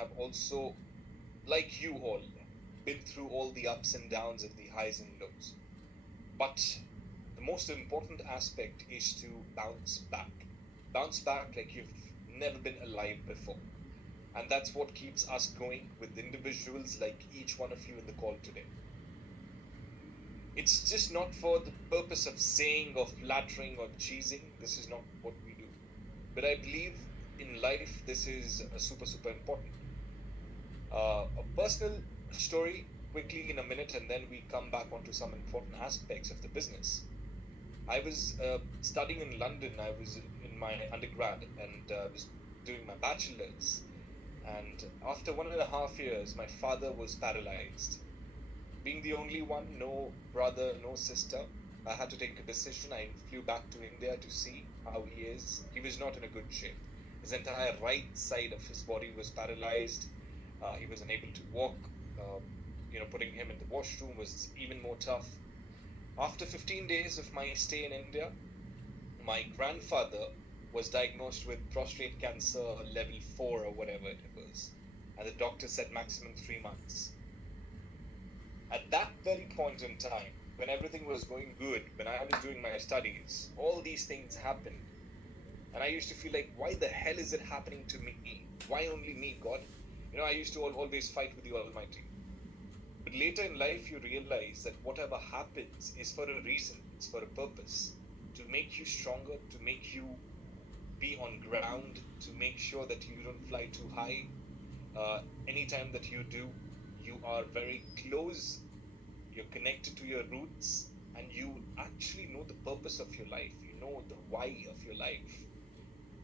have also, like you all, been through all the ups and downs and the highs and lows. But the most important aspect is to bounce back. Bounce back like you've never been alive before. And that's what keeps us going with individuals like each one of you in the call today. It's just not for the purpose of saying or flattering or cheesing. This is not what we do. But I believe in life, this is super, super important. A personal story quickly in a minute, and then we come back onto some important aspects of the business. I was studying in London. I was in my undergrad and was doing my bachelor's. And after 1.5 years, my father was paralyzed. Being the only one, no brother, no sister, I had to take a decision. I flew back to India to see how he is. He was not in a good shape. His entire right side of his body was paralyzed. He was unable to walk. Putting him in the washroom was even more tough. After 15 days of my stay in India, my grandfather was diagnosed with prostate cancer level 4 or whatever it was. And the doctor said maximum 3 months. At that very point in time, when everything was going good, when I was doing my studies, all these things happened. And I used to feel like, why the hell is it happening to me? Why only me, God? I used to always fight with the Almighty. But later in life, you realize that whatever happens is for a reason, it's for a purpose. To make you stronger, to make you be on ground, to make sure that you don't fly too high. Anytime that you do, you are very close, you're connected to your roots, and you actually know the purpose of your life. You know the why of your life.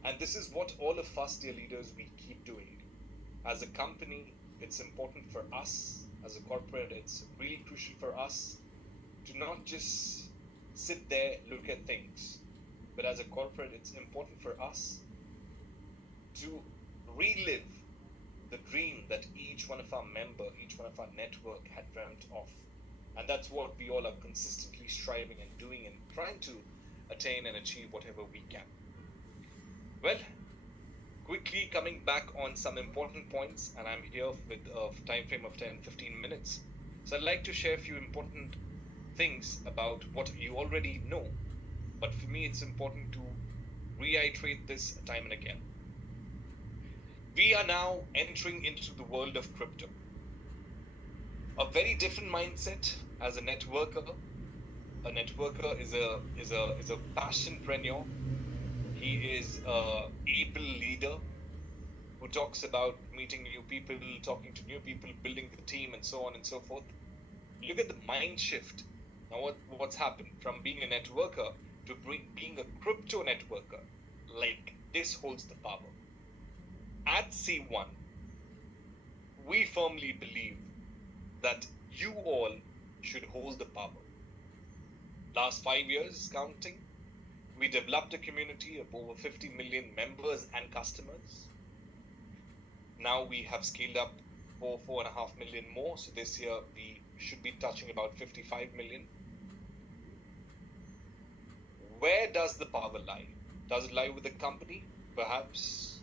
And this is what all of us, dear leaders, we keep doing. As a company, it's important for us. As a corporate, it's really crucial for us to not just sit there, look at things. But as a corporate, it's important for us to relive the dream that each one of our member, each one of our network had dreamt of. And that's what we all are consistently striving and doing and trying to attain and achieve whatever we can. Well, quickly coming back on some important points, and I'm here with a time frame of 10-15 minutes. So I'd like to share a few important things about what you already know. But for me, it's important to reiterate this time and again. We are now entering into the world of crypto. A very different mindset as a networker. A networker is a passionpreneur. He is an able leader who talks about meeting new people, talking to new people, building the team, and so on and so forth. Look at the mind shift. Now, what's happened from being a networker to being a crypto networker? Like, this holds the power. At C1, we firmly believe that you all should hold the power. Last 5 years, counting, we developed a community of over 50 million members and customers. Now we have scaled up 4.5 million more. So this year we should be touching about 55 million. Where does the power lie? Does it lie with the company? Perhaps.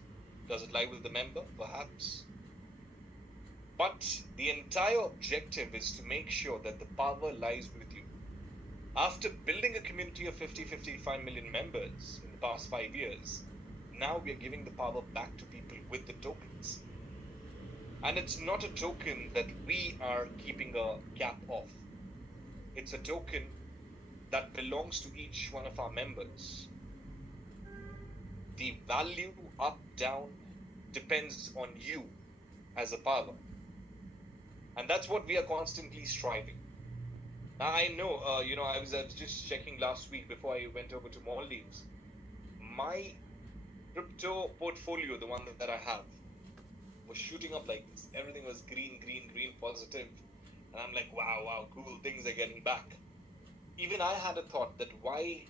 Does it lie with the member? Perhaps. But the entire objective is to make sure that the power lies with you. After building a community of 55 million members in the past 5 years, now we are giving the power back to people with the tokens. And it's not a token that we are keeping a cap of. It's a token that belongs to each one of our members. The value up, down, depends on you as a power. And that's what we are constantly striving. Now, I know, I was just checking last week before I went over to Maldives. My crypto portfolio, the one that I have, was shooting up like this. Everything was green, positive. And I'm like, wow, cool, things are getting back. Even I had a thought that why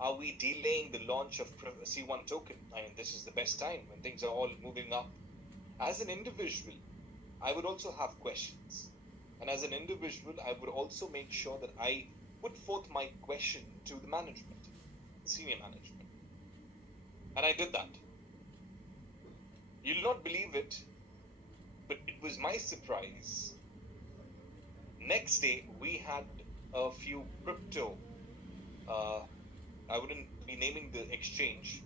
are we delaying the launch of C1 token? I mean, this is the best time when things are all moving up. As an individual, I would also have questions. And as an individual, I would also make sure that I put forth my question to the management, the senior management. And I did that. You'll not believe it, But it was my surprise. Next day, we had a few crypto. I wouldn't be naming the exchange,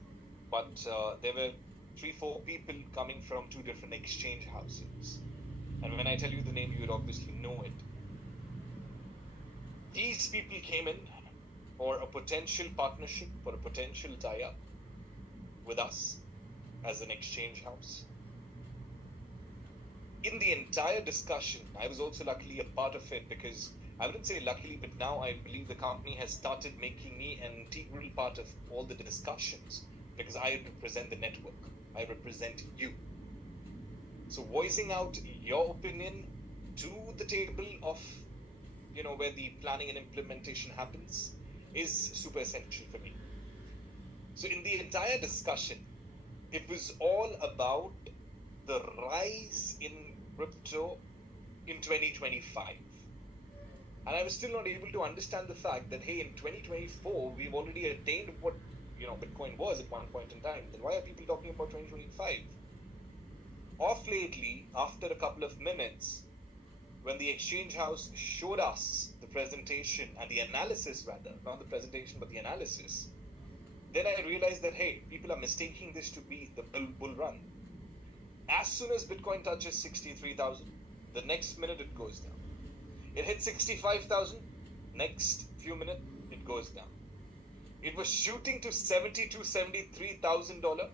but there were 3-4 people coming from 2 different exchange houses. And when I tell you the name, you would obviously know it. These people came in for a potential partnership, for a potential tie-up with us as an exchange house. In the entire discussion, I was also luckily a part of it, because I wouldn't say luckily, but now I believe the company has started making me an integral part of all the discussions, because I represent the network. I represent you. So voicing out your opinion to the table of, where the planning and implementation happens is super essential for me. So in the entire discussion, it was all about the rise in crypto in 2025. And I was still not able to understand the fact that, hey, in 2024, we've already attained what, Bitcoin was at one point in time. Then why are people talking about 2025? Off lately, after a couple of minutes, when the exchange house showed us the presentation and the analysis, rather, not the presentation, but the analysis, then I realized that, hey, people are mistaking this to be the bull run. As soon as Bitcoin touches 63,000, the next minute it goes down. It hit 65,000, next few minutes it goes down. It was shooting to $72,000, $73,000.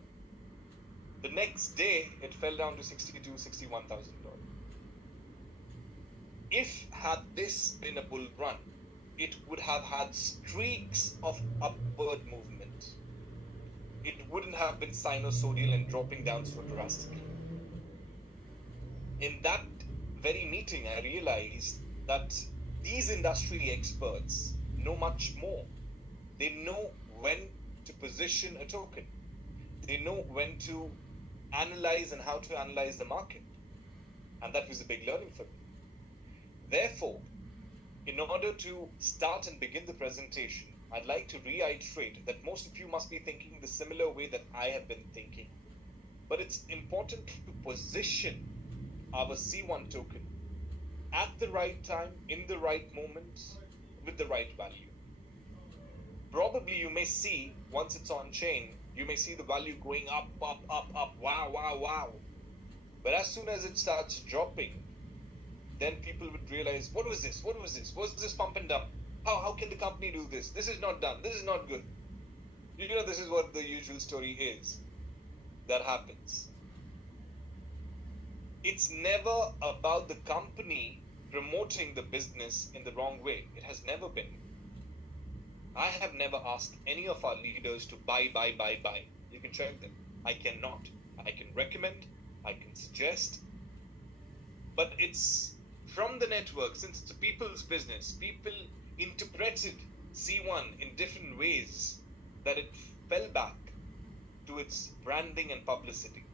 The next day it fell down to $62,000, $61,000. If had this been a bull run, it would have had streaks of upward movement. It wouldn't have been sinusoidal and dropping down so drastically. In that very meeting, I realized that these industry experts know much more. They know when to position a token. They know when to analyze and how to analyze the market. And that was a big learning for me. Therefore, in order to start and begin the presentation, I'd like to reiterate that most of you must be thinking the similar way that I have been thinking. But it's important to position our C1 token at the right time, in the right moment, with the right value. Probably you may see, once it's on chain, you may see the value going up, up, up, up, wow, wow, wow. But as soon as it starts dropping, then people would realize, what was this? What was this? Was this pump and dump? How can the company do this? This is not done. This is not good. This is what the usual story is that happens. It's never about the company promoting the business in the wrong way. It has never been. I have never asked any of our leaders to buy. You can check them. I cannot. I can recommend, I can suggest, but it's from the network. Since it's a people's business, people interpreted C1 in different ways, that it fell back to its branding and publicity.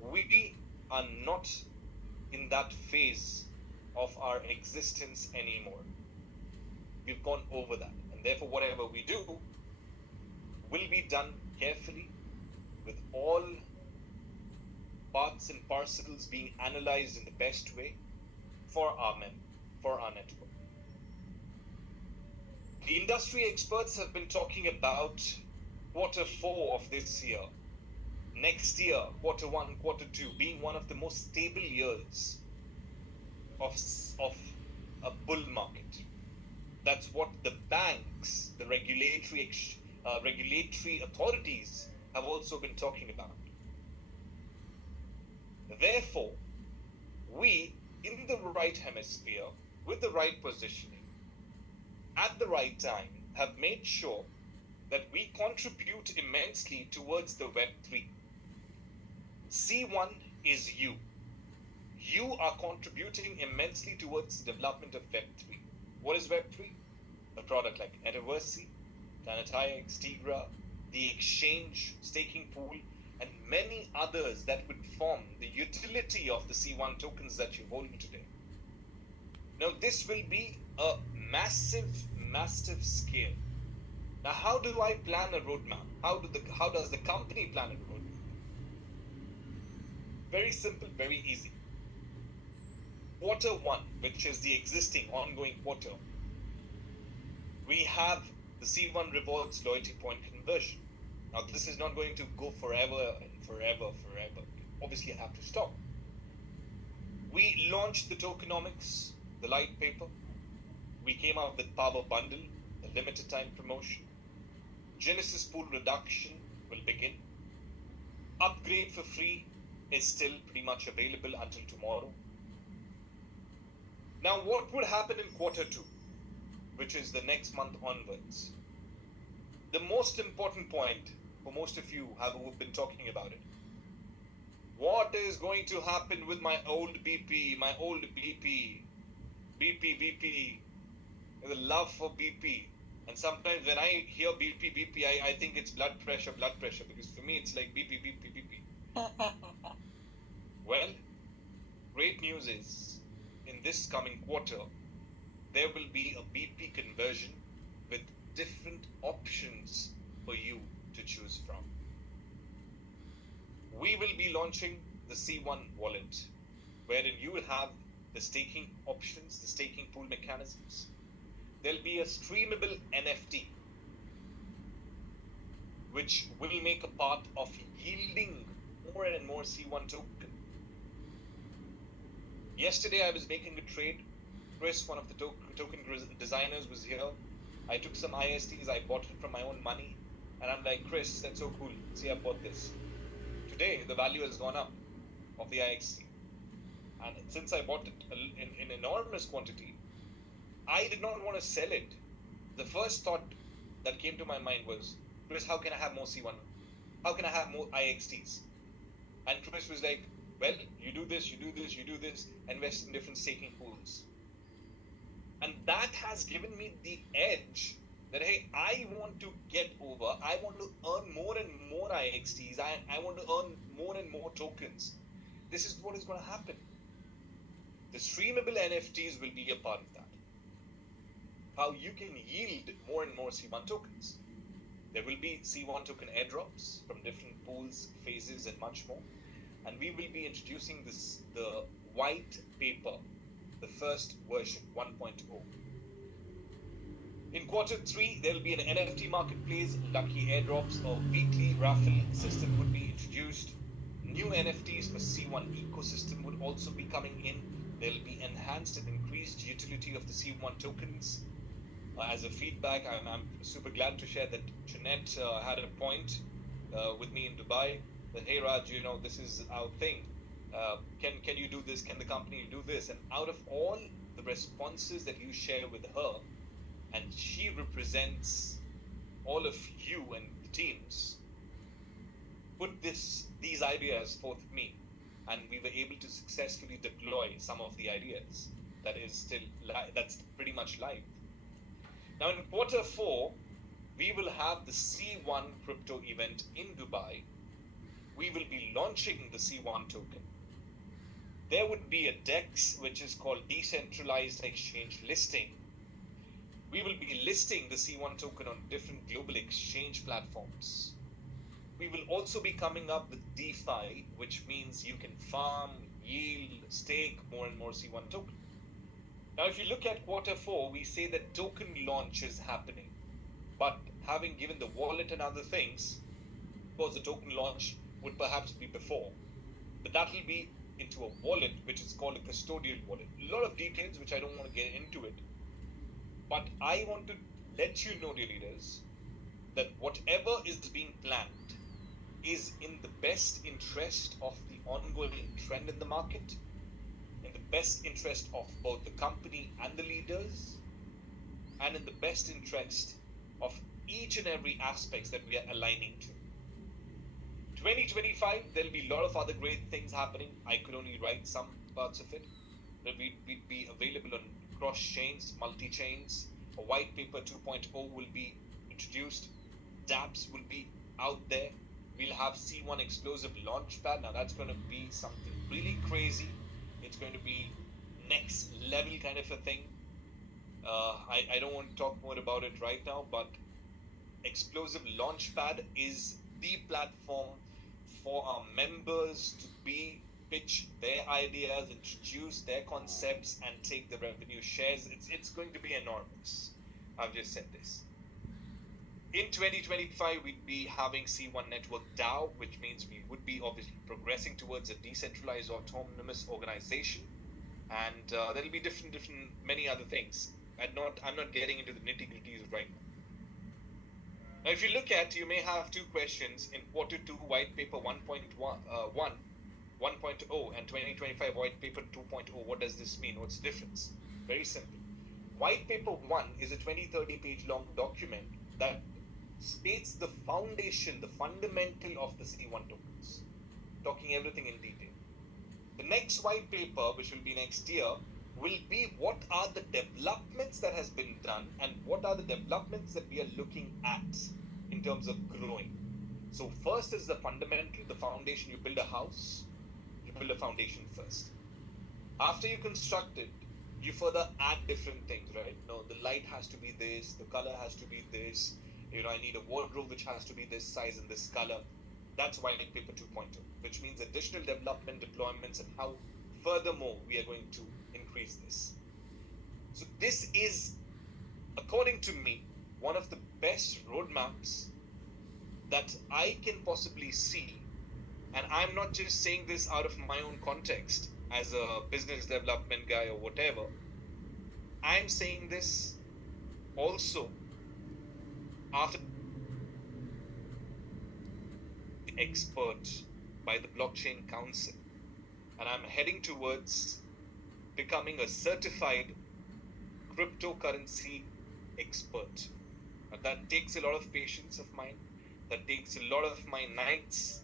We are not in that phase of our existence anymore. We've gone over that, and therefore whatever we do will be done carefully, with all parts and parcels being analyzed in the best way for our network. The industry experts have been talking about Q4 of this year, next year, Q1, Q2, being one of the most stable years of a bull market. That's what the banks, the regulatory authorities have also been talking about. Therefore, we, in the right hemisphere, with the right positioning, at the right time, have made sure that we contribute immensely towards the Web3. C1 is you. You are contributing immensely towards the development of Web3. What is Web3? A product like METAVERSY, Planetix, Tigra, the exchange, staking pool, and many others that would form the utility of the C1 tokens that you hold today. Now, this will be a massive scale. Now, how do I plan a roadmap? How does the company plan a roadmap? Very simple, very easy. quarter one, which is the existing ongoing quarter, we have the C1 Rewards loyalty point conversion. Now, this is not going to go forever and forever. Obviously, I have to stop. We launched the tokenomics, the light paper. We came out with Power Bundle, a limited time promotion. Genesis pool reduction will begin. Upgrade for free is still pretty much available until tomorrow. Now, what would happen in quarter two, which is the next month onwards? The most important point for most of you who've been talking about it. What is going to happen with my old BP, BP, the love for BP? And sometimes when I hear BP, I think it's blood pressure, because for me it's like BP. Well, great news is, in this coming quarter, there will be a BP conversion with different options for you to choose from. We will be launching the C1 wallet, wherein you will have the staking options, the staking pool mechanisms. There'll be a streamable NFT, which will make a part of yielding more and more C1 token. Yesterday I was making a trade. Chris, one of the token designers, was here. I took some ISTs, I bought it from my own money, and I'm like, Chris, that's so cool. See, I bought this. Today, the value has gone up of the IXT. And since I bought it in enormous quantity, I did not want to sell it. The first thought that came to my mind was, Chris, how can I have more C1? How can I have more IXTs? And Chris was like, well, you do this, invest in different staking pools. And that has given me the edge that, hey, I want to get over, I want to earn more and more IXTs, I want to earn more and more tokens. This is what is going to happen. The streamable NFTs will be a part of that. How you can yield more and more C1 tokens. There will be C1 token airdrops from different pools, phases, and much more. And we will be introducing the white paper, the first version, 1.0. In quarter 3, there will be an NFT marketplace, lucky airdrops, a weekly raffle system would be introduced. New NFTs for C1 ecosystem would also be coming in. There will be enhanced and increased utility of the C1 tokens. As a feedback, I'm super glad to share that Jeanette had a point with me in Dubai that, hey Raj, this is our thing. Can you do this? Can the company do this? And out of all the responses that you share with her, and she represents all of you and the teams, put these ideas forth with me, and we were able to successfully deploy some of the ideas that's pretty much live. Now in quarter 4, we will have the C1 crypto event in Dubai. We will be launching the C1 token. There would be a DEX, which is called Decentralized Exchange Listing. We will be listing the C1 token on different global exchange platforms. We will also be coming up with DeFi, which means you can farm, yield, stake more and more C1 token. Now, if you look at quarter 4, we say that token launch is happening. But having given the wallet and other things, of course, the token launch would perhaps be before. But that will be into a wallet, which is called a custodial wallet. A lot of details, which I don't want to get into it. But I want to let you know, dear leaders, that whatever is being planned is in the best interest of the ongoing trend in the market, in the best interest of both the company and the leaders, and in the best interest of each and every aspects that we are aligning to. 2025, there'll be a lot of other great things happening. I could only write some parts of it. But we'd be available on cross chains, multi chains. A white paper 2.0 will be introduced. dApps will be out there. We'll have C1 explosive launchpad. Now that's going to be something really crazy. It's going to be next level kind of a thing. I don't want to talk more about it right now, but explosive launchpad is the platform for our members to be pitch their ideas, introduce their concepts, and take the revenue shares. It's going to be enormous. I've just said this. In 2025, we'd be having C1 Network DAO, which means we would be obviously progressing towards a decentralized autonomous organization, and there'll be different many other things. I'm not getting into the nitty-gritties right now. Now, if you look at, you may have two questions in quarter 2 white paper 1.1, 1.0 and 2025 white paper 2.0. What does this mean? What's the difference? Very simple. White paper 1 is a 20-30 page long document that states the foundation, the fundamental of the C1 tokens, talking everything in detail. The next white paper, which will be next year, will be what are the developments that has been done and what are the developments that we are looking at in terms of growing. So first is the fundamental, the foundation. You build a house, you build a foundation first. After you construct it, you further add different things, right? No, the light has to be this, the color has to be this, I need a wardrobe which has to be this size and this color. That's white paper 2.0, which means additional development, deployments, and how furthermore we are going to increase this. So this is, according to me, one of the best roadmaps that I can possibly see. And I'm not just saying this out of my own context as a business development guy or whatever. I'm saying this also after the expert by the Blockchain Council. And I'm heading towards becoming a certified cryptocurrency expert. And that takes a lot of patience of mine. That takes a lot of my nights.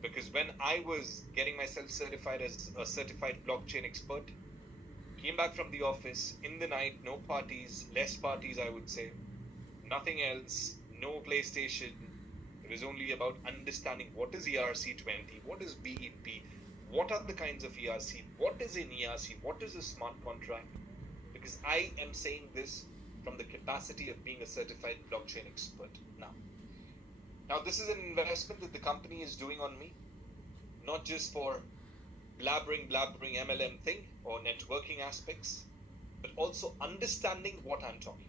Because when I was getting myself certified as a certified blockchain expert, came back from the office in the night, no parties, less parties I would say, nothing else, no PlayStation. It was only about understanding what is ERC20, what is BEP, what are the kinds of ERC, what is an ERC, what is a smart contract. Because I am saying this from the capacity of being a certified blockchain expert now. Now, this is an investment that the company is doing on me, not just for blabbering MLM thing or networking aspects, but also understanding what I'm talking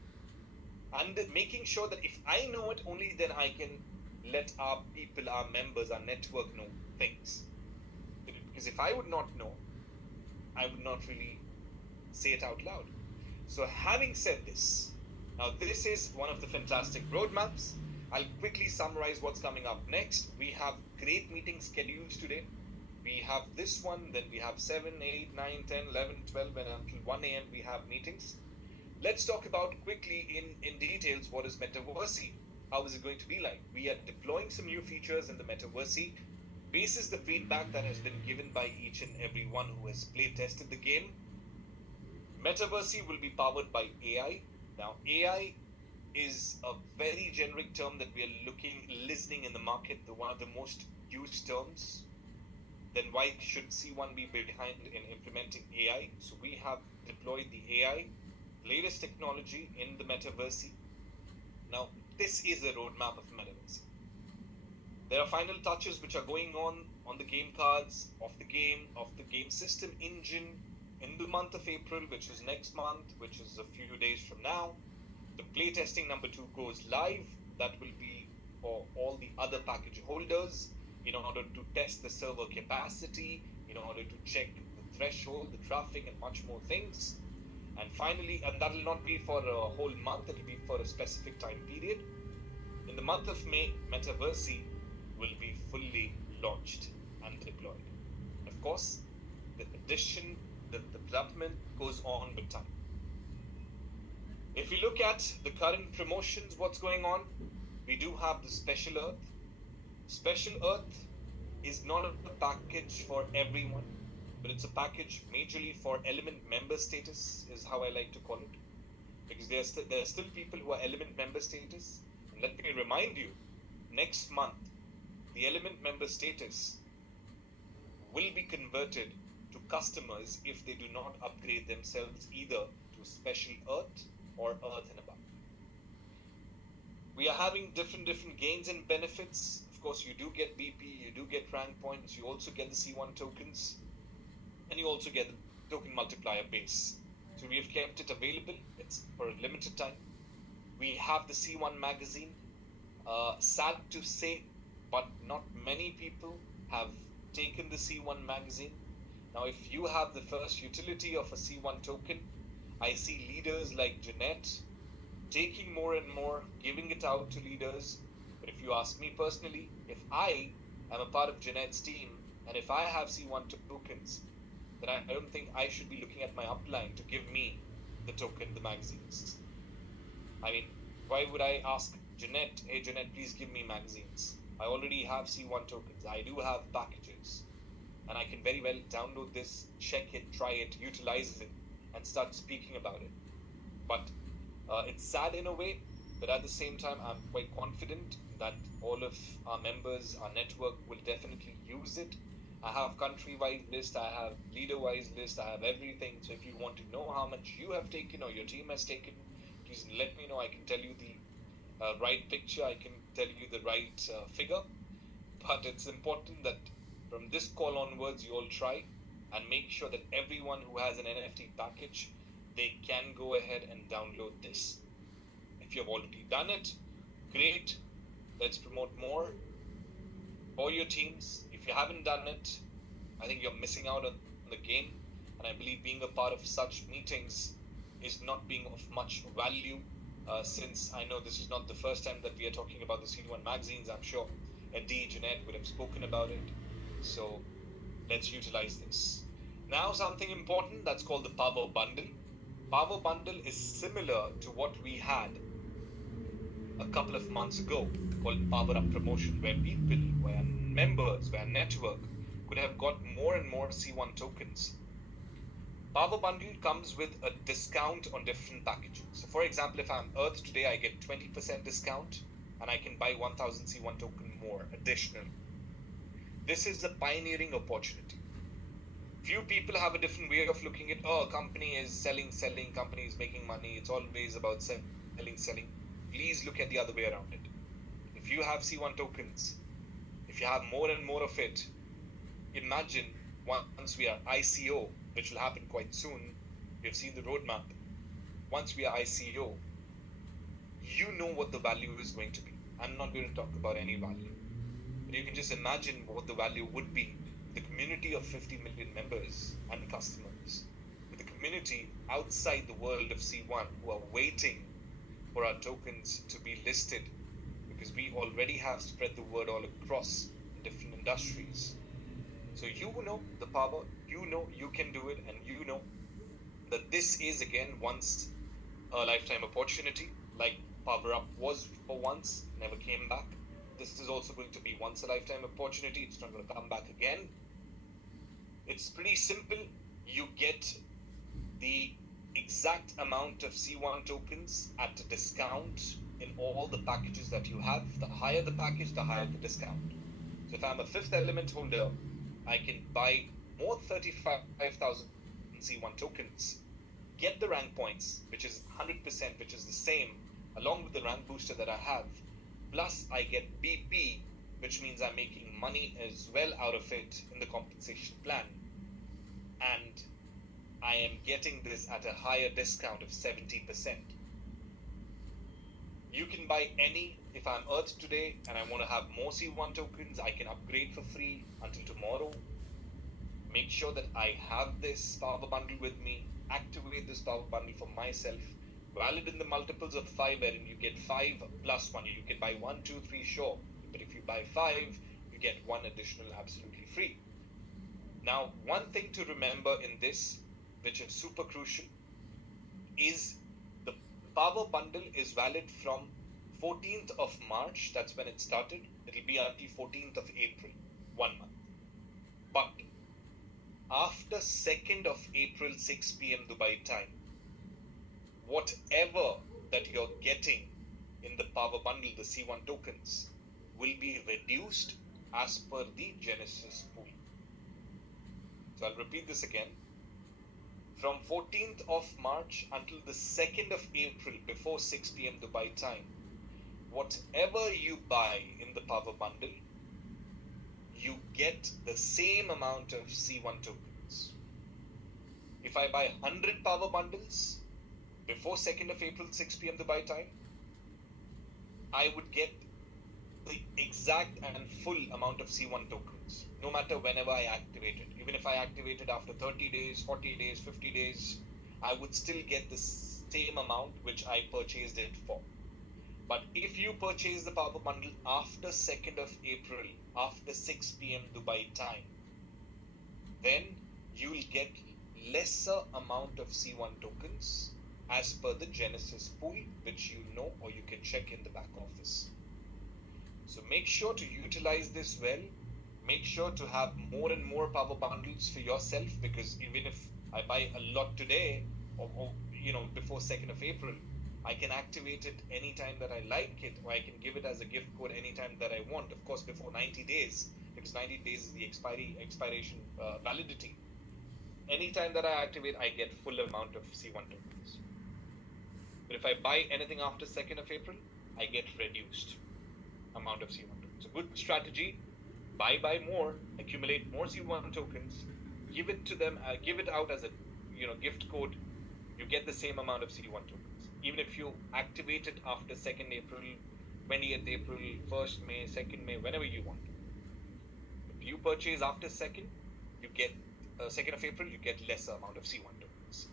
and making sure that if I know it, only then I can let our people, our members, our network know things. Because if I would not know, I would not really say it out loud. So having said this, now this is one of the fantastic roadmaps. I'll quickly summarize what's coming up next. We have great meetings scheduled today. We have this one, then we have 7, 8, 9, 10, 11, 12, and until 1 a.m. we have meetings. Let's talk about quickly in details what is METAVERSY. How is it going to be like? We are deploying some new features in the METAVERSY. Basis the feedback that has been given by each and every one who has play tested the game. METAVERSY will be powered by AI. Now, AI is a very generic term that we are listening in the market, one of the most used terms. Then why should C1 be behind in implementing AI? So we have deployed the AI, latest technology in the METAVERSY. Now, this is the roadmap of METAVERSY. There are final touches which are going on the game cards, of the game system engine in the month of April, which is next month, which is a few days from now. The playtesting number 2 goes live. That will be for all the other package holders in order to test the server capacity, in order to check the threshold, the traffic, and much more things. And finally, and that will not be for a whole month, it will be for a specific time period. In the month of May, METAVERSY will be fully launched and deployed. Of course, the development goes on with time. If we look at the current promotions, what's going on, we do have the Special Earth. Special Earth is not a package for everyone, but it's a package majorly for Element member status, is how I like to call it. Because there are still people who are Element member status. And let me remind you, next month, the Element member status will be converted to customers if they do not upgrade themselves either to Special Earth or Earth and above. We are having different gains and benefits. Of course, you do get BP, you do get rank points, you also get the C1 tokens. and you also get the token multiplier base. So we have kept it available. It's for a limited time. We have the C1 magazine. Sad to say, but not many people have taken the C1 magazine. Now, if you have the first utility of a C1 token, I see leaders like Jeanette taking more and more, giving it out to leaders. But if you ask me personally, if I am a part of Jeanette's team and if I have C1 tokens, then I don't think I should be looking at my upline to give me the token, the magazines. I mean, why would I ask Jeanette, hey Jeanette, please give me magazines? I already have C1 tokens. I do have packages. And I can very well download this, check it, try it, utilize it, and start speaking about it. But it's sad in a way, but at the same time, I'm quite confident that all of our members, our network will definitely use it. I have country-wise list, I have leader-wise list, I have everything. So if you want to know how much you have taken or your team has taken, please let me know. I can tell you the right picture, I can tell you the right figure. But it's important that from this call onwards, you all try and make sure that everyone who has an NFT package, they can go ahead and download this. If you have already done it, great. Let's promote more for your teams. If you haven't done it, I think you're missing out on the game. And I believe being a part of such meetings is not being of much value, since I know this is not the first time that we are talking about the C1 magazines. I'm sure Eddie, Jeanette would have spoken about it. So let's utilize this. Now, something important that's called the Power Bundle. Power Bundle is similar to what we had a couple of months ago called Power Up Promotion, where people, where members, where network could have got more and more C1 tokens. Power Bundle comes with a discount on different packages. So for example, if I'm Earth today, I get 20% discount and I can buy 1000 C1 token more additional. This is a pioneering opportunity. Few people have a different way of looking at, oh, company is selling, company is making money. It's always about selling. Please look at the other way around it. If you have C1 tokens, if you have more and more of it, imagine once we are ICO, which will happen quite soon, we've seen the roadmap. Once we are ICO, you know what the value is going to be. I'm not going to talk about any value, but you can just imagine what the value would be. The community of 50 million members and customers, with the community outside the world of C1 who are waiting for our tokens to be listed, because we already have spread the word all across different industries. So you know the power, you know you can do it, and you know that this is again once a lifetime opportunity, like Power Up was for once, never came back. This is also going to be once a lifetime opportunity. It's not going to come back again. It's pretty simple. You get the exact amount of C1 tokens at a discount in all the packages that you have. The higher the package, the higher the discount. So if I'm a fifth element holder, I can buy more 35,000 C1 tokens, get the rank points, which is 100%, which is the same, along with the rank booster that I have. Plus, I get BP, which means I'm making money as well out of it in the compensation plan. And I am getting this at a higher discount of 70%. You can buy any. If I'm Earth today and I want to have more C1 tokens, I can upgrade for free until tomorrow. Make sure that I have this power bundle with me, activate this power bundle for myself, valid in the multiples of 5, wherein you get 5 plus 1. You can buy 1, 2, 3, sure, but if you buy 5, you get 1 additional absolutely free. Now, one thing to remember in this, which is super crucial, is the power bundle is valid from 14th of March, that's when it started. It'll be until 14th of April, 1 month. But after 2nd of April, 6 p.m. Dubai time, whatever that you're getting in the power bundle, the C1 tokens, will be reduced as per the Genesis pool. So I'll repeat this again. From 14th of March until the 2nd of April, before 6 p.m. Dubai time, whatever you buy in the power bundle, you get the same amount of C1 tokens. if I buy 100 power bundles before 2nd of April, 6 p.m. Dubai time, I would get the exact and full amount of C1 tokens, no matter whenever I activate it. Even if I activate it after 30 days, 40 days, 50 days, I would still get the same amount which I purchased it for. But if you purchase the power bundle after 2nd of April, after 6 p.m. Dubai time, then you'll get lesser amount of C1 tokens as per the Genesis pool, which you know, or you can check in the back office. So make sure to utilize this well. Make sure to have more and more power bundles for yourself, because even if I buy a lot today, or before 2nd of April, I can activate it anytime that I like it, or I can give it as a gift code anytime that I want. Of course, before 90 days, because 90 days is the expiration validity. Anytime that I activate, I get full amount of C1 tokens. But if I buy anything after 2nd of April, I get reduced amount of C1 tokens. So good strategy. Buy more, accumulate more C1 tokens, give it to them, give it out as a gift code. You get the same amount of C1 tokens. Even if you activate it after 2nd April, 20th April, 1st May, 2nd May, whenever you want. If you purchase after 2nd, you get 2nd of April, you get lesser amount of C1 tokens.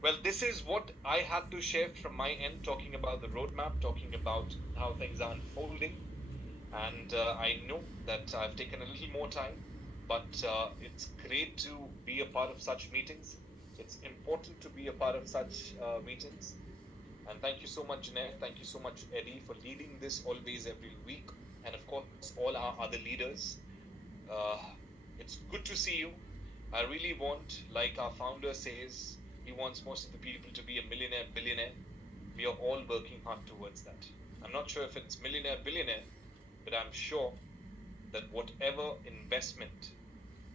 Well, this is what I had to share from my end, talking about the roadmap, talking about how things are unfolding. And I know that I've taken a little more time, but it's great to be a part of such meetings. It's important to be a part of such meetings. And thank you so much, Jeanette. Thank you so much, Eddie, for leading this always every week. And of course, all our other leaders. It's good to see you. I really want, like our founder says, he wants most of the people to be a millionaire, billionaire. We are all working hard towards that. I'm not sure if it's millionaire, billionaire, but I'm sure that whatever investment,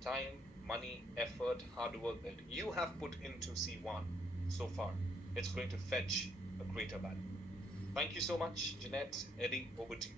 time, money, effort, hard work that you have put into C1 so far, it's going to fetch a greater value. Thank you so much, Jeanette, Eddie, over to you.